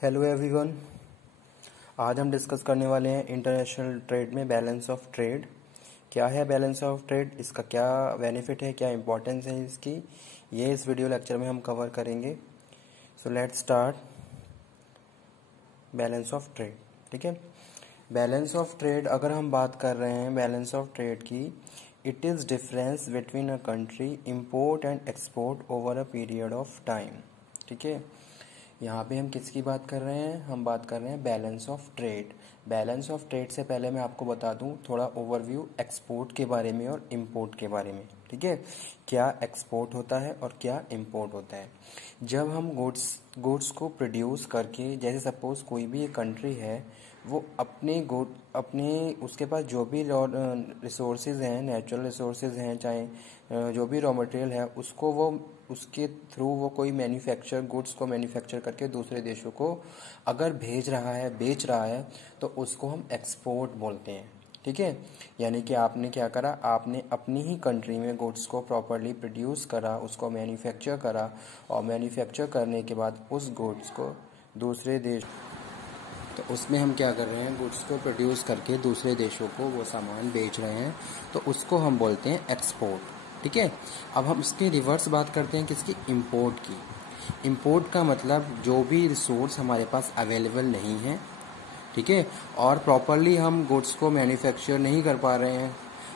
Hello everyone. आज हम discuss करने वाले हैं इंटरनेशनल ट्रेड में बैलेंस ऑफ ट्रेड। क्या है बैलेंस ऑफ ट्रेड, इसका क्या बेनिफिट है, क्या इंपॉर्टेंस है इसकी, ये इस वीडियो लेक्चर में हम कवर करेंगे। So let's start balance of trade. ठीक है, बैलेंस ऑफ ट्रेड अगर हम बात कर रहे हैं बैलेंस ऑफ ट्रेड की, it is difference between a country import and export over a period of time. ठीक है, यहाँ पे हम किसकी बात कर रहे हैं, हम बात कर रहे हैं balance of trade. Balance of trade से पहले मैं आपको बता दूं थोड़ा ओवरव्यू एक्सपोर्ट के बारे में और इंपोर्ट के बारे में। ठीक है, क्या एक्सपोर्ट होता है और क्या इंपोर्ट होता है। जब हम गुड्स को प्रोड्यूस करके, जैसे सपोज कोई भी एक कंट्री है, वो अपने उसके पास जो भी रिसोर्सेज हैं, नेचुरल रिसोर्सेज हैं, चाहे जो भी रॉ मटेरियल है, उसको वो उसके थ्रू वो कोई गुड्स को मैन्युफैक्चर करके दूसरे देशों को अगर भेज रहा है, बेच रहा है, तो उसको हम एक्सपोर्ट बोलते हैं। ठीक है, यानी कि आपने क्या करा, आपने अपनी ही कंट्री में गुड्स को प्रॉपरली प्रोड्यूस करा, उसको मैन्युफैक्चर करा, और मैन्युफैक्चर करने के बाद उस गुड्स को दूसरे देश, तो उसमें हम क्या कर रहे हैं, गुड्स को प्रोड्यूस करके दूसरे देशों को वो सामान बेच रहे हैं, तो उसको हम बोलते हैं एक्सपोर्ट। ठीक है, अब हम इसके रिवर्स बात करते हैं किसकी, इंपोर्ट की। इंपोर्ट का मतलब जो भी रिसोर्स हमारे पास अवेलेबल नहीं है, ठीक है, और प्रॉपरली हम गुड्स को मैन्युफैक्चर नहीं कर पा रहे हैं,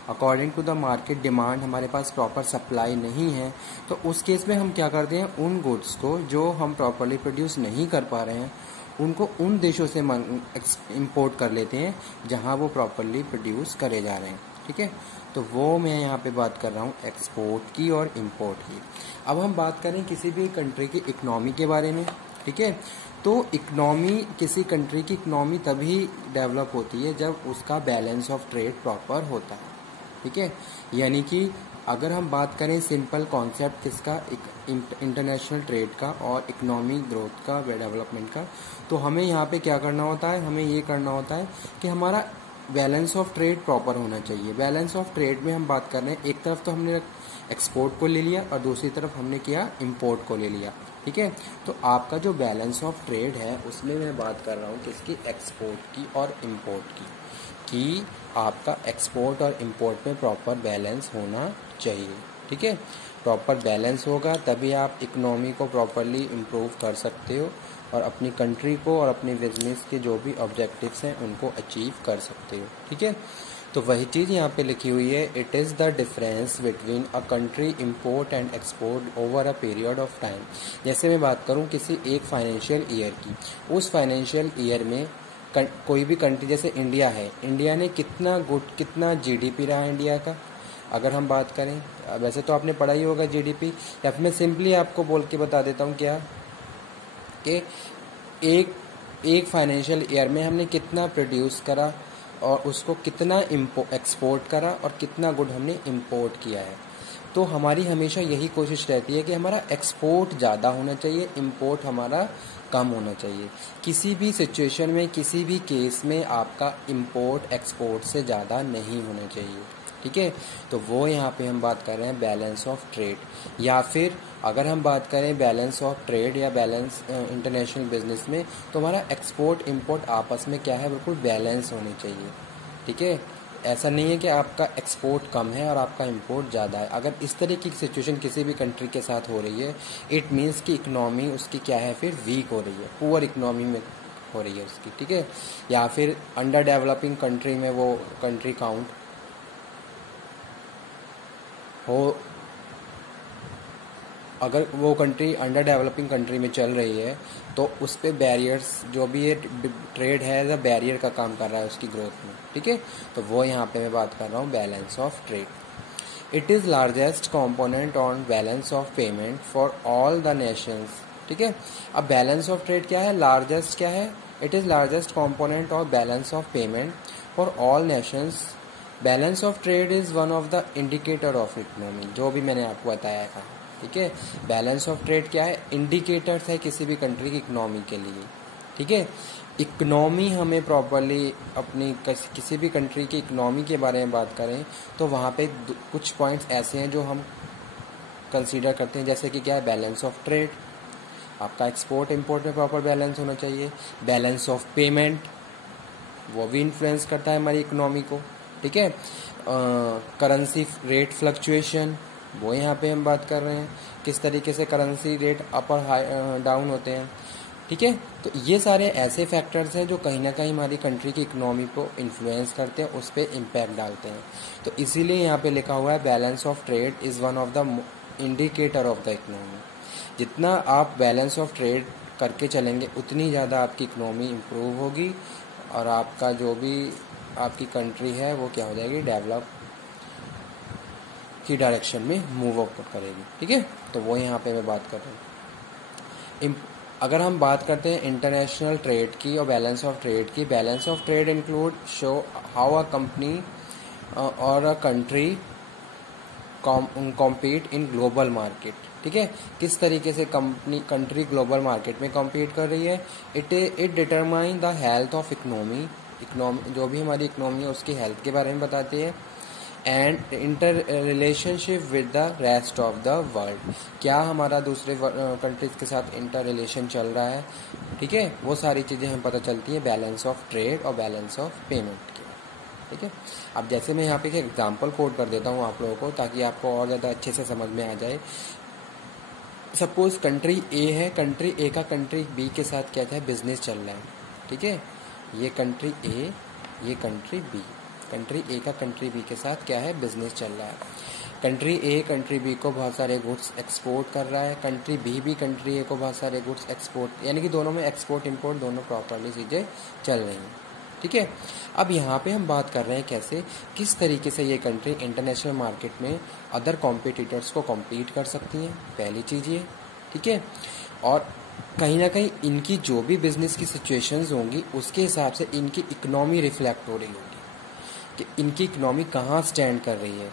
according to the market demand हमारे पास प्रॉपर सप्लाई नहीं है, तो उस केस में हम क्या करते हैं, उन गुड्स को जो हम प्रॉपरली प्रोड्यूस नहीं कर पा रहे हैं, उनको उन देशों से इंपोर्ट कर लेते हैं जहां वो प्रॉपरली प्रोड्यूस करे जा रहे हैं। ठीक है, तो वो मैं यहाँ पे बात कर रहा हूँ एक्सपोर्ट की और इंपोर्ट की। अब हम बात करें किसी भी कंट्री की इकोनॉमी के बारे में। ठीक है, तो इकोनॉमी, किसी कंट्री की इकोनॉमी तभी डेवलप होती है जब उसका बैलेंस ऑफ ट्रेड प्रॉपर होता है। ठीक है, यानी कि अगर हम बात करें सिंपल कॉन्सेप्ट किसका, इंटरनेशनल ट्रेड का और इकोनॉमिक ग्रोथ का, डेवलपमेंट का, तो हमें यहाँ पे क्या करना होता है, हमें ये करना होता है कि हमारा बैलेंस ऑफ ट्रेड प्रॉपर होना चाहिए। बैलेंस ऑफ ट्रेड में हम बात कर रहे हैं, एक तरफ तो हमने एक्सपोर्ट को ले लिया और दूसरी तरफ हमने किया इंपोर्ट को ले लिया। ठीक है, तो आपका जो बैलेंस ऑफ ट्रेड है उसमें मैं बात कर रहा हूँ किसकी, एक्सपोर्ट की और इंपोर्ट की, कि आपका एक्सपोर्ट और इंपोर्ट में प्रॉपर बैलेंस होना चाहिए। ठीक है, प्रॉपर बैलेंस होगा तभी आप इकोनॉमी को प्रॉपरली इम्प्रूव कर सकते हो और अपनी कंट्री को और अपने बिजनेस के जो भी ऑब्जेक्टिव्स हैं उनको अचीव कर सकते हो। ठीक है, तो वही चीज़ यहाँ पे लिखी हुई है, it is the difference between a country import and export over a period of time. जैसे मैं बात करूँ किसी एक फाइनेंशियल ईयर की, उस फाइनेंशियल ईयर में कोई भी कंट्री, जैसे इंडिया है, इंडिया ने कितना जीडीपी रहा इंडिया का, अगर हम बात करें, वैसे तो आपने पढ़ा ही होगा जीडीपी, या फिर मैं सिंपली आपको बोल के बता देता हूँ क्या, कि एक फाइनेंशियल ईयर में हमने कितना प्रोड्यूस करा और उसको कितना एक्सपोर्ट करा और कितना गुड हमने इंपोर्ट किया है। तो हमारी हमेशा यही कोशिश रहती है कि हमारा एक्सपोर्ट ज़्यादा होना चाहिए, इंपोर्ट हमारा कम होना चाहिए। किसी भी सिचुएशन में, किसी भी केस में आपका इंपोर्ट एक्सपोर्ट से ज़्यादा नहीं होना चाहिए। ठीक है, तो वो यहाँ पे हम बात कर रहे हैं बैलेंस ऑफ ट्रेड, या फिर अगर हम बात करें बैलेंस ऑफ ट्रेड या बैलेंस इंटरनेशनल बिजनेस में, तो हमारा एक्सपोर्ट इंपोर्ट आपस में क्या है, बिल्कुल बैलेंस होनी चाहिए। ठीक है, ऐसा नहीं है कि आपका एक्सपोर्ट कम है और आपका इंपोर्ट ज़्यादा है। अगर इस तरह की सिचुएशन किसी भी कंट्री के साथ हो रही है, इट मीन्स कि इकोनॉमी उसकी क्या है, फिर वीक हो रही है, पुअर इकोनॉमी में हो रही है उसकी। ठीक है, या फिर अंडर डेवलपिंग कंट्री में वो कंट्री काउंट हो, अगर वो कंट्री अंडर डेवलपिंग कंट्री में चल रही है, तो उस पर बैरियर्स, जो भी ये ट्रेड है एज अ बैरियर का काम कर रहा है उसकी ग्रोथ में। ठीक है, तो वो यहाँ पे मैं बात कर रहा हूँ balance of trade. It is largest component on balance of payment for all the Nations. ठीक है, अब बैलेंस ऑफ ट्रेड क्या है, लार्जेस्ट क्या है, it is largest component of balance of payment for all Nations. Balance of trade is one of the indicator of economy, जो भी मैंने आपको बताया था। ठीक है, बैलेंस ऑफ ट्रेड क्या है, इंडिकेटर्स है किसी भी कंट्री की इकोनॉमी के लिए। ठीक है, इकोनॉमी हमें प्रॉपरली अपनी किसी भी कंट्री की इकोनॉमी के बारे में बात करें तो वहाँ पे कुछ पॉइंट्स ऐसे हैं जो हम कंसीडर करते हैं, जैसे कि क्या है, बैलेंस ऑफ ट्रेड, आपका एक्सपोर्ट इंपोर्ट में प्रॉपर बैलेंस होना चाहिए। बैलेंस ऑफ पेमेंट वो भी इन्फ्लुएंस करता है हमारी इकोनॉमी को, ठीक है। करेंसी रेट फ्लक्चुएशन वो यहाँ पे हम बात कर रहे हैं, किस तरीके से करेंसी रेट अप और डाउन होते हैं, ठीक है। तो ये सारे ऐसे फैक्टर्स हैं जो कहीं ना कहीं हमारी कंट्री की इकोनॉमी को इन्फ्लुएंस करते हैं, उस पर इम्पैक्ट डालते हैं। तो इसीलिए यहाँ पे लिखा हुआ है balance of trade is one of the indicator of the economy. जितना आप बैलेंस ऑफ ट्रेड करके चलेंगे उतनी ज़्यादा आपकी इकोनॉमी इम्प्रूव होगी और आपका जो भी आपकी कंट्री है वो क्या हो जाएगी, डेवलप की डायरेक्शन में मूव अप करेगी, ठीक है। तो वो यहाँ पे मैं बात कर रहा हूँ। अगर हम बात करते हैं इंटरनेशनल ट्रेड की और बैलेंस ऑफ ट्रेड की, balance of trade include show how a company or a country compete in global market, ठीक है। किस तरीके से कंट्री ग्लोबल मार्केट में कॉम्पीट कर रही है। It determine the health of economy, जो भी हमारी इकोनॉमी है उसकी हेल्थ के बारे में बताती है। And inter relationship with the rest of the world, क्या हमारा दूसरे कंट्रीज के साथ इंटर रिलेशन चल रहा है, ठीक है। वो सारी चीज़ें हमें पता चलती है बैलेंस ऑफ ट्रेड और बैलेंस ऑफ पेमेंट की, ठीक है। अब जैसे मैं यहाँ पे एक एग्जांपल कोट कर देता हूँ आप लोगों को ताकि आपको और ज़्यादा अच्छे से समझ में आ जाए। सपोज कंट्री ए है, कंट्री ए का कंट्री बी के साथ क्या है, बिजनेस चल रहा है, ठीक है। ये कंट्री ए, ये कंट्री बी, कंट्री ए का कंट्री बी के साथ क्या है, बिजनेस चल रहा है। कंट्री ए कंट्री बी को बहुत सारे गुड्स एक्सपोर्ट कर रहा है, कंट्री बी भी कंट्री ए को बहुत सारे गुड्स एक्सपोर्ट, यानी कि दोनों में एक्सपोर्ट इंपोर्ट दोनों प्रॉपरली चीज़ें चल रही हैं, ठीक है। अब यहाँ पे हम बात कर रहे हैं कैसे, किस तरीके से ये कंट्री इंटरनेशनल मार्केट में अदर कॉम्पिटिटर्स को कॉम्पीट कर सकती हैं, पहली चीज़ ये, ठीक है। और कहीं ना कहीं इनकी जो भी बिजनेस की सिचुएशंस होंगी उसके हिसाब से इनकी इकोनॉमी रिफ्लेक्ट हो रही होगी कि इनकी इकोनॉमी कहाँ स्टैंड कर रही है।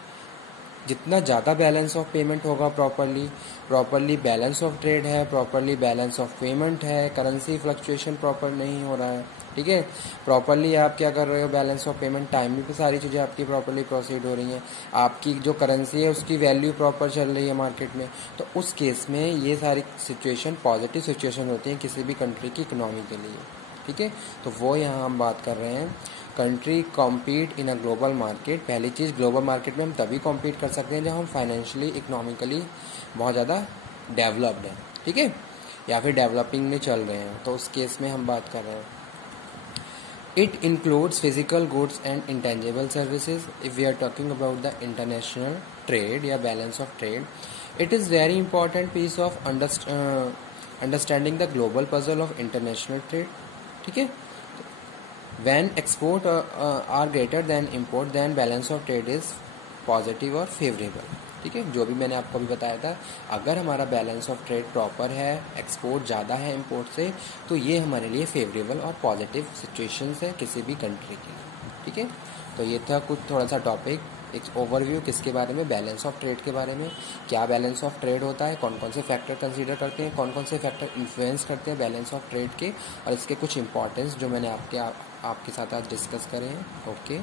जितना ज़्यादा बैलेंस ऑफ पेमेंट होगा, प्रॉपरली बैलेंस ऑफ ट्रेड है, प्रॉपरली बैलेंस ऑफ पेमेंट है, करेंसी फ्लक्चुएशन प्रॉपर नहीं हो रहा है, ठीक है। प्रॉपरली आप क्या कर रहे हो, बैलेंस ऑफ पेमेंट टाइम भी सारी चीज़ें आपकी प्रॉपरली प्रोसीड हो रही हैं, आपकी जो करेंसी है उसकी वैल्यू प्रॉपर चल रही है मार्केट में, तो उस केस में ये सारी सिचुएशन पॉजिटिव सिचुएशन होती है किसी भी कंट्री की इकोनॉमी के लिए, ठीक है। तो वो यहाँ हम बात कर रहे हैं country compete in a global market. पहली चीज़, ग्लोबल मार्केट में हम तभी कॉम्पीट कर सकते हैं जब हम फाइनेंशियली इकोनॉमिकली बहुत ज़्यादा डेवलप्ड हैं, ठीक है, या फिर डेवलपिंग में चल रहे हैं, तो उस केस में हम बात कर रहे हैं। It includes physical goods and intangible services. If we are talking about the international trade या balance of trade, it is very important piece of understanding the global puzzle of international trade, ठीक है। When export are greater than import, then balance of trade is positive और favorable, ठीक है। जो भी मैंने आपको अभी बताया था, अगर हमारा बैलेंस ऑफ ट्रेड प्रॉपर है, एक्सपोर्ट ज़्यादा है इम्पोर्ट से, तो ये हमारे लिए फेवरेबल और पॉजिटिव सिचुएशंस है किसी भी कंट्री की, ठीक है। तो ये था कुछ थोड़ा सा टॉपिक, एक ओवरव्यू किसके बारे में, बैलेंस ऑफ ट्रेड के बारे में, क्या बैलेंस ऑफ ट्रेड होता है, कौन कौन से फैक्टर कंसीडर करते हैं, कौन कौन से फैक्टर इन्फ्लुएंस करते हैं बैलेंस ऑफ ट्रेड के, और इसके कुछ इंपॉर्टेंस जो मैंने आपके साथ आज डिस्कस करे हैं। ओके।